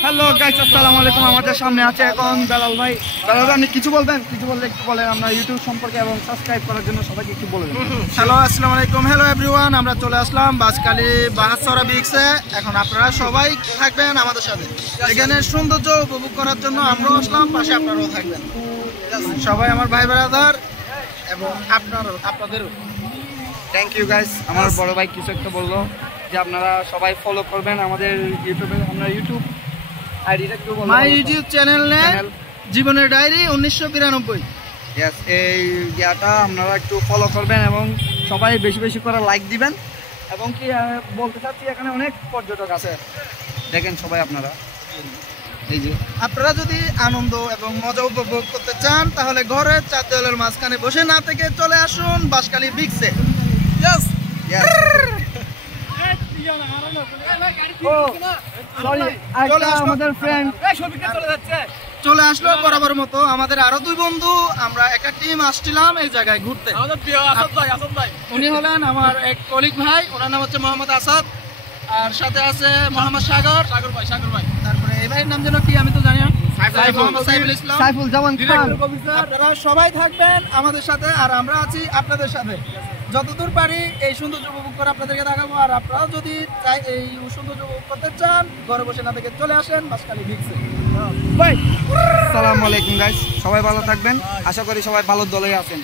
Hello guys, আসসালামু আলাইকুম। আমাদের সামনে আছে এখন দালাল ভাই। দালাল ভাই, আপনি কিছু বলবেন? কিছু বললে একটু বলেন আমরা ইউটিউব সম্পর্কে এবং সাবস্ক্রাইব করার জন্য সবাইকে একটু বলে দেন। হ্যালো, আসসালামু আলাইকুম। হ্যালো এভরিওয়ান, আমরা চলে আসলাম বাসকালী বাহাসরা বিক্সে। এখন আপনারা সবাই থাকবেন আমাদের সাথে, এখানে সৌন্দর্য উপভোগ করার জন্য আমরাও আসলাম, পাশে আপনারাও থাকবেন। সবাই আমার ভাই ব্রাদার এবং আপনাদেরও থ্যাংক ইউ গাইস। আমার বড় ভাই কিছু একটা বললো যে আপনারা সবাই ফলো করবেন আমাদের ইউটিউবে। আমরা ইউটিউব আইডিটা একটু বলবো। মাই ইউটিউব চ্যানেল জীবনের ডায়েরি 1992। ইয়েস, এই ইয়াটা আপনারা একটু ফলো করবেন এবং সবাই বেশি বেশি করে লাইক দিবেন। এবং কি বলতে চাচ্ছি, এখানে অনেক পর্যটক আছে, দেখেন সবাই আপনারা। এই যে আপনারা যদি আনন্দ এবং মজা উপভোগ করতে চান তাহলে ঘরে চার দেওয়ালের মাঝখানে বসে না থেকে চলে আসুন বাসকালী বিক্সে। আমাদের ফ্রেন্ড চলে আসলো বরাবর মতো। আমাদের আরো দুই বন্ধু, আমরা একটা টিম আসছিলাম এই জায়গায় ঘুরতে। উনি হলেন আমার এক কলিগ ভাই, ওনার নাম হচ্ছে মোহাম্মদ আসাদ, আর সাথে আছে মোহাম্মদ সাগর ভাই। তারপরে এই ভাইয়ের নাম যেন কি আমি তো জানি না, সাইফুল জামান খান। আপনারা সবাই থাকবেন আমাদের সাথে, আর আমরা আছি আপনাদের সাথে। যতদূর পারি এই সৌন্দর্য উপভোগ করে আপনাদেরকে দেখাবো। আর আপনারা যদি এই সৌন্দর্য উপভোগ করতে চান, ঘরে বসে না থেকে চলে আসেন বাসকালী বিক্সে। আসসালামু আলাইকুম গাইস, সবাই ভালো থাকবেন। আশা করি সবাই ভালো দলে আছেন।